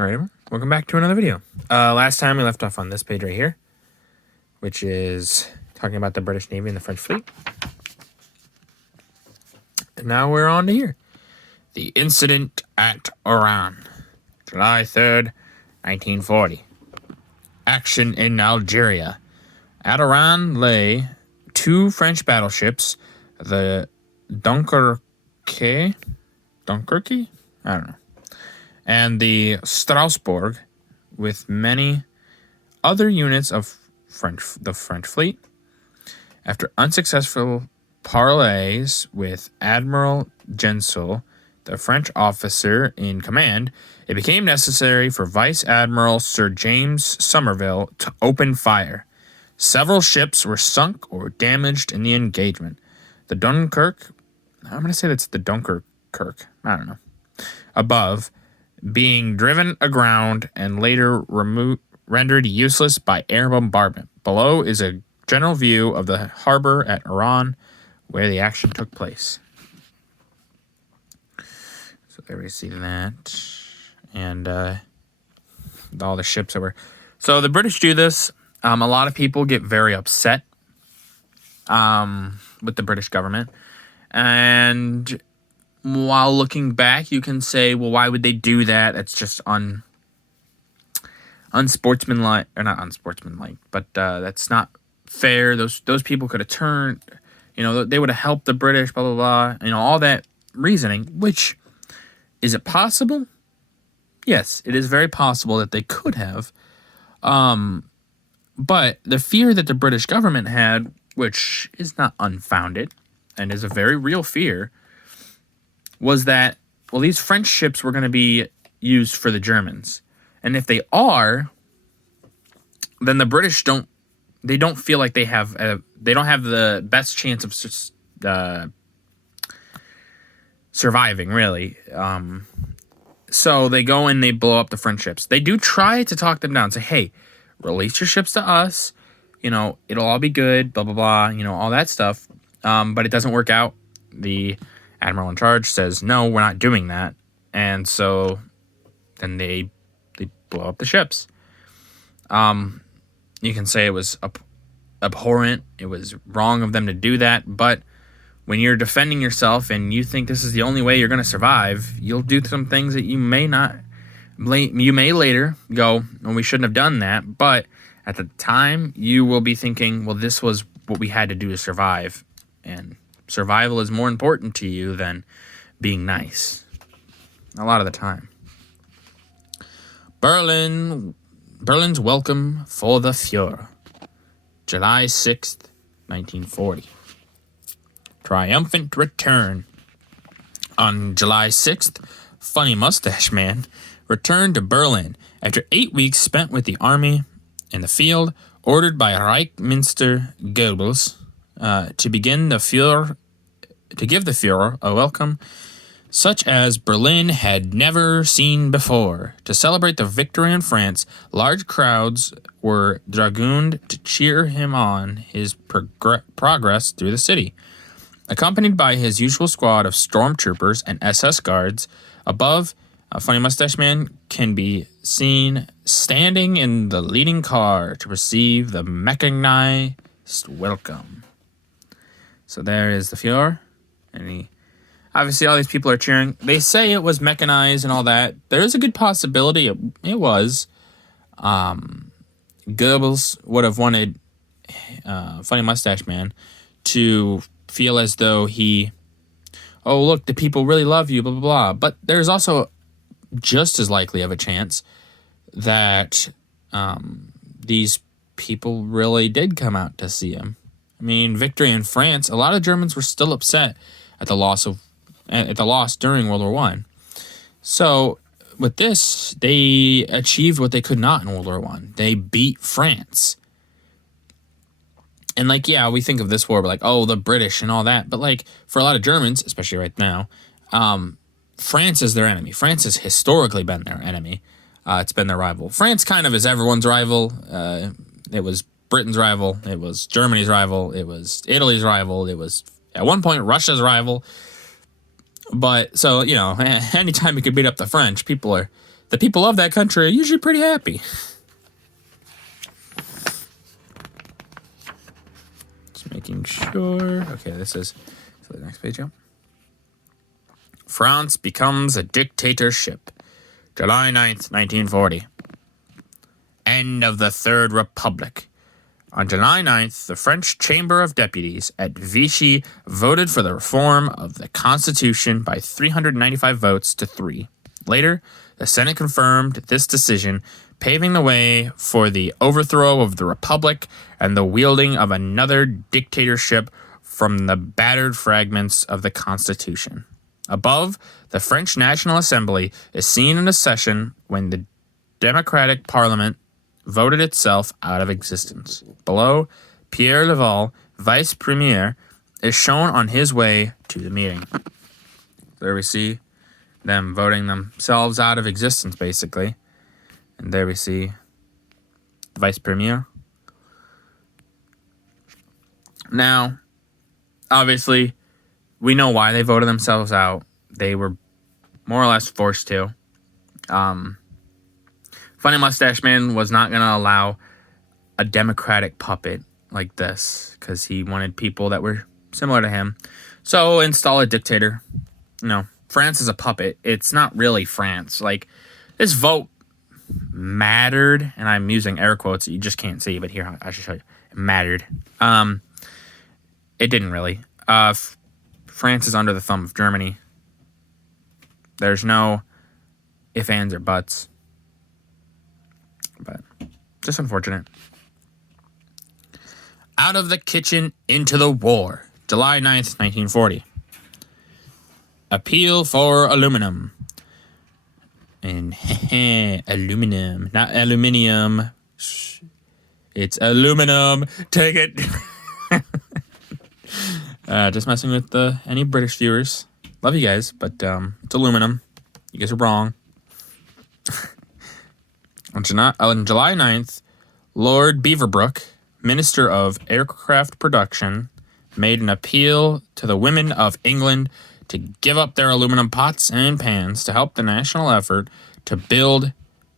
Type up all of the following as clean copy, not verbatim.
Alright, welcome back to another video. Last time we left off on this page right here, which is talking about the British Navy and the French fleet. And now we're on to here. The incident at Oran, July 3rd, 1940. Action in Algeria. At Oran lay two French battleships, the Dunkerque? I don't know. And the Strasbourg, with many other units of the French fleet. After unsuccessful parleys with Admiral Gensoul, the French officer in command, it became necessary for Vice Admiral Sir James Somerville to open fire. Several ships were sunk or damaged in the engagement. The Dunkirk, I'm going to say that's the Dunkerque, I don't know, above, being driven aground and later rendered useless by air bombardment. Below is a general view of the harbor at Oran, where the action took place. So there we see that. And all the ships that were... So the British do this. A lot of people get very upset with the British government. And while looking back, you can say, well, why would they do that? It's just unsportsmanlike, or not unsportsmanlike, but that's not fair. Those people could have turned, they would have helped the British, blah, blah, blah, all that reasoning, which, is it possible? Yes, it is very possible that they could have. But the fear that the British government had, which is not unfounded and is a very real fear, was that, well, these French ships were going to be used for the Germans. And if they are, then the British don't feel like they don't have the best chance of surviving, really. So they go and they blow up the French ships. They do try to talk them down, say, hey, release your ships to us, it'll all be good, blah, blah, blah, all that stuff. But it doesn't work out. The admiral in charge says, no, we're not doing that. And so then they blow up the ships. You can say it was abhorrent. It was wrong of them to do that. But when you're defending yourself and you think this is the only way you're going to survive, you'll do some things that you may later go, well, we shouldn't have done that. But at the time, you will be thinking, well, this was what we had to do to survive. And survival is more important to you than being nice. A lot of the time. Berlin's welcome for the Führer. July 6th, 1940. Triumphant return. On July 6th, Funny Mustache Man returned to Berlin after 8 weeks spent with the army in the field, ordered by Reichsminister Goebbels to give the Führer a welcome such as Berlin had never seen before. To celebrate the victory in France, large crowds were dragooned to cheer him on his progress through the city. Accompanied by his usual squad of stormtroopers and SS guards, above, a Funny Mustache Man can be seen standing in the leading car to receive the mechanized welcome. So there is the Führer, and obviously all these people are cheering. They say it was mechanized and all that. There is a good possibility it was. Goebbels would have wanted Funny Mustache Man to feel as though oh, look, the people really love you, blah, blah, blah. But there's also just as likely of a chance that these people really did come out to see him. I mean, victory in France, a lot of Germans were still upset at the loss during World War I. So with this, they achieved what they could not in World War I. They beat France. And we think of this war, but oh, the British and all that. But for a lot of Germans, especially right now, France is their enemy. France has historically been their enemy. It's been their rival. France kind of is everyone's rival. It was Britain's rival. It was Germany's rival. It was Italy's rival. It was, at one point, Russia's rival. But, so, anytime you could beat up the French, people are the people of that country are usually pretty happy. Just making sure. Okay, this is so the next page. Yeah. France becomes a dictatorship. July 9th, 1940. End of the Third Republic. On July 9th, the French Chamber of Deputies at Vichy voted for the reform of the Constitution by 395 votes to 3. Later, the Senate confirmed this decision, paving the way for the overthrow of the Republic and the wielding of another dictatorship from the battered fragments of the Constitution. Above, the French National Assembly is seen in a session when the Democratic Parliament voted itself out of existence. Below, Pierre Laval, vice premier, is shown on his way to the meeting. There we see them voting themselves out of existence, basically. And there we see the vice premier. Now, obviously, we know why they voted themselves out. They were more or less forced to. Funny Mustache Man was not going to allow a democratic puppet like this because he wanted people that were similar to him. So install a dictator. France is a puppet. It's not really France. Like, this vote mattered, and I'm using air quotes that you just can't see, but here, I should show you. It mattered. It didn't really. France is under the thumb of Germany. There's no ifs, ands, or buts. But just unfortunate. Out of the kitchen into the war. July 9th, 1940. Appeal for aluminum. And aluminum, not aluminium. It's aluminum. Take it. Just messing with any British viewers. Love you guys, but it's aluminum. You guys are wrong. On July 9th, Lord Beaverbrook, Minister of Aircraft Production, made an appeal to the women of England to give up their aluminum pots and pans to help the national effort to build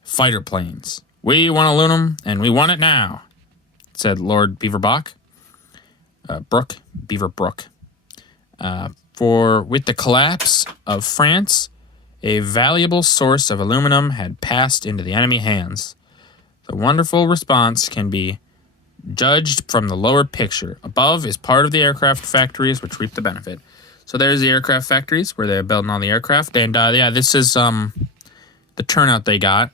fighter planes. We want aluminum, and we want it now, said Lord Beaverbrook. Beaverbrook. For with the collapse of France, a valuable source of aluminum had passed into the enemy hands. The wonderful response can be judged from the lower picture. Above is part of the aircraft factories which reap the benefit. So there's the aircraft factories where they're building all the aircraft. And this is the turnout they got.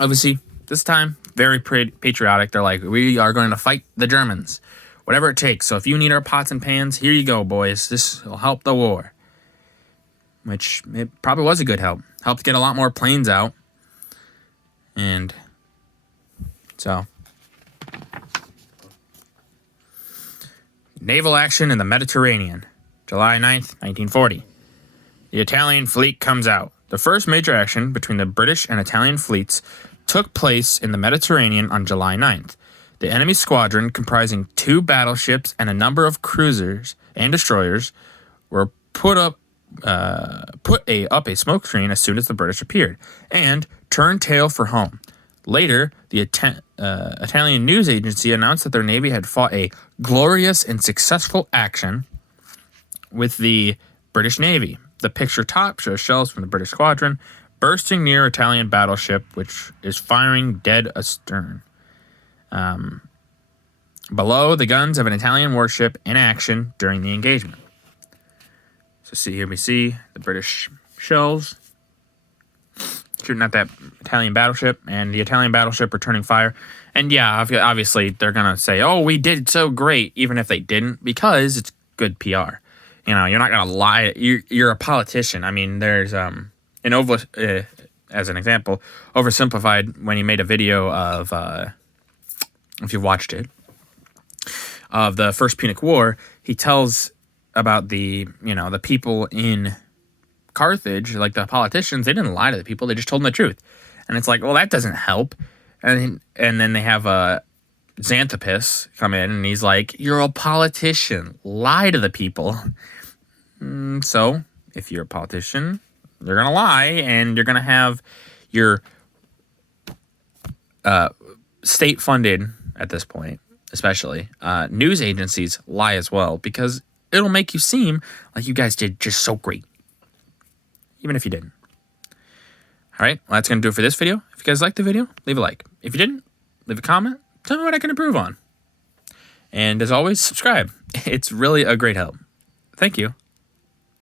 Obviously, this time, very patriotic. They're like, we are going to fight the Germans. Whatever it takes. So if you need our pots and pans, here you go, boys. This will help the war. Which, it probably was a good help. Helped get a lot more planes out. And so, Naval Action in the Mediterranean. July 9th, 1940. The Italian fleet comes out. The first major action between the British and Italian fleets took place in the Mediterranean on July 9th. The enemy squadron, comprising 2 battleships and a number of cruisers and destroyers, were put up a smoke screen as soon as the British appeared, and turned tail for home. Later, the Italian news agency announced that their navy had fought a glorious and successful action with the British Navy. The picture top shows shells from the British squadron bursting near Italian battleship, which is firing dead astern. Below, the guns of an Italian warship in action during the engagement. So here we see the British shells shooting at that Italian battleship, and the Italian battleship returning fire. And yeah, obviously they're going to say, oh, we did so great, even if they didn't, because it's good PR. You're not going to lie. You're a politician. I mean, there's, as an example, Oversimplified, when he made a video of, if you watched it, of the First Punic War, he tells about the people in Carthage, like the politicians, they didn't lie to the people, they just told them the truth. And it's like, well, that doesn't help. And then they have Xanthopus come in, and he's like, you're a politician, lie to the people. So, if you're a politician, They're going to lie, and you're going to have your state-funded, at this point, especially, news agencies lie as well, because it'll make you seem like you guys did just so great, even if you didn't. All right, well, that's going to do it for this video. If you guys liked the video, leave a like. If you didn't, leave a comment. Tell me what I can improve on. And as always, subscribe. It's really a great help. Thank you.